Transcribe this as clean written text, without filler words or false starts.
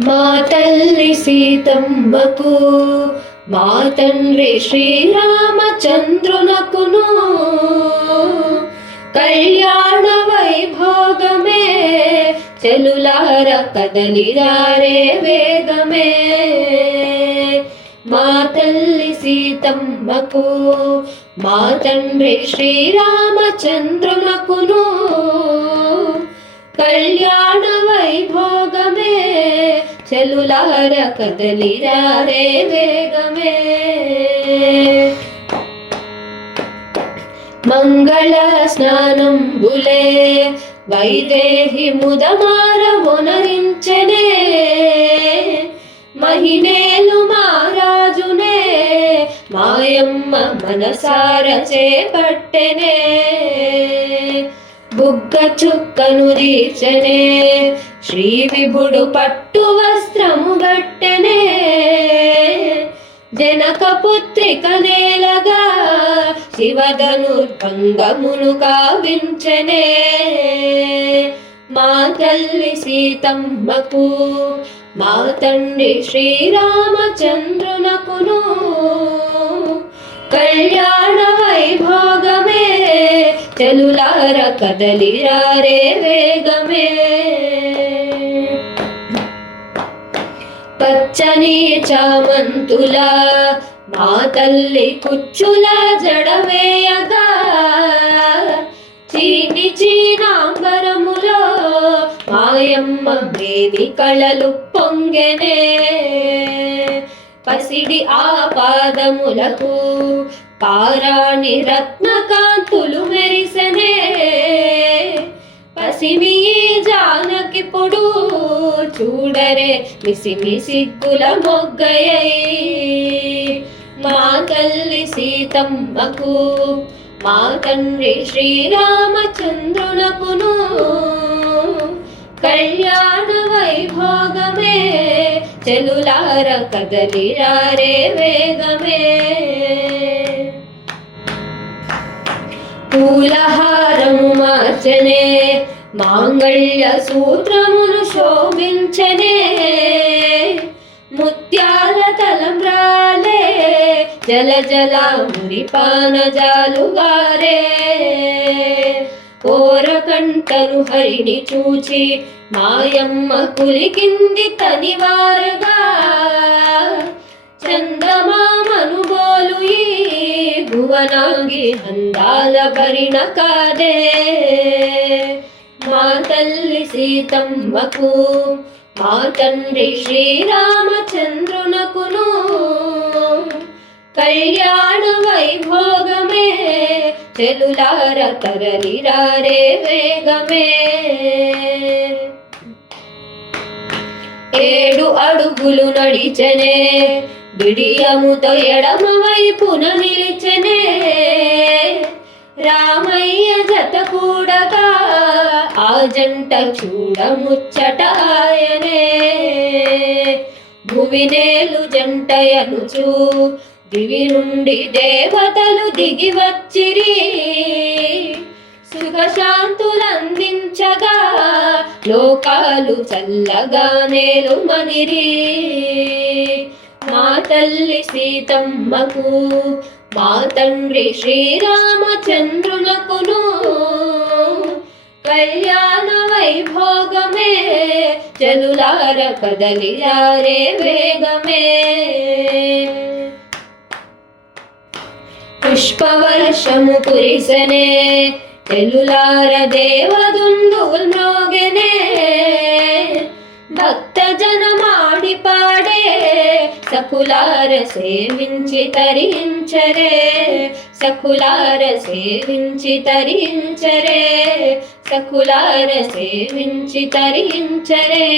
మా తల్లి సీతమ్మకు మా తండ్రి శ్రీరామచంద్రునకును కళ్యాణ వైభోగమే చెలులార కదలిరారే వేగమే. మా తల్లి సీతమ్మకు మా తండ్రి శ్రీరామచంద్రునకును కళ్యాణ వైభోగమే చెలులార కదలిరారే వేగమే. మంగళ స్నానంబులే వైదేహి ముదమార మొనరించెనే మహినేలు మారాజునే మాయమ్మ మనసార చేపట్టెనే. బుగ్గ చుక్కను దీర్చనే శ్రీ విభుడు పట్టు వస్త్రము గట్టెనే జనక పుత్రిక నేలగా శివధనుర్భంగమును కావించెనే. మా తల్లి సీతమ్మకు మా తండ్రి శ్రీరామచంద్రునకును కళ్యాణ వైభోగమే చెలులార కదలిరారే వేగమే. పచ్చని చామంతుల మా తల్లి కుచ్చుల జడవేయగా చీని చీనాంబరములో మాయమ్మ మేని కళలు పొంగెనే. పసిడి ఆ పాదములకు పారాణి రత్నకాంతులు మెరిసెనే పసిమి జానకిప్పుడు చూడరే మిసిమి సిగ్గుల మొగ్గయై. మా తల్లి సీతమ్మకు మా తండ్రి శ్రీరామచంద్రునకును కళ్యాణ వైభోగమే చెలులార కదలిరారే వేగమే. పూలహారము మార్చనే మాంగళ్య సూత్రమును శోభించనే ముత్యాల తలంబ్రాలే జల జల మురిపాన జాలుగారే. ఓరకంటను హరిని చూచి మాయమ్మ కులికింది తనివారుగా చందమామను బోలు ఈ భువనాంగి అందాల భరిణ కాదే. మా తల్లి సీతమ్మకు మా తండ్రి శ్రీరామచంద్రునకును కళ్యాణ వైభోగమే చెలులార తరలిరారే వేగమే. 7 అడుగులు నడిచెనే బిడియముతో ఎడమ వైపున నిలిచెనే రామయ్య జత కూడగా ఆ జంట చూడముచ్చటాయనే. భువినేలు జంటయనుచు దివి నుండి దేవతలు దిగి వచ్చిరి సుఖశాంతులందించగా లోకాలు చల్లగా నేలు మనిరి. మా తల్లి సీతమ్మకు మా తండ్రి శ్రీరామచంద్రునకును కళ్యాణ వైభోగమే చెలులార కదలిరారే వేగమే. పుష్పవర్షము కురిసెనే చెలులార దేవదుందుల్ మ్రోగెనే భక్త జనమాడి పాడే సకులార సేవించి తరించరే సకులార సేవించి తరించరే సకులార సేవించి తరించరే.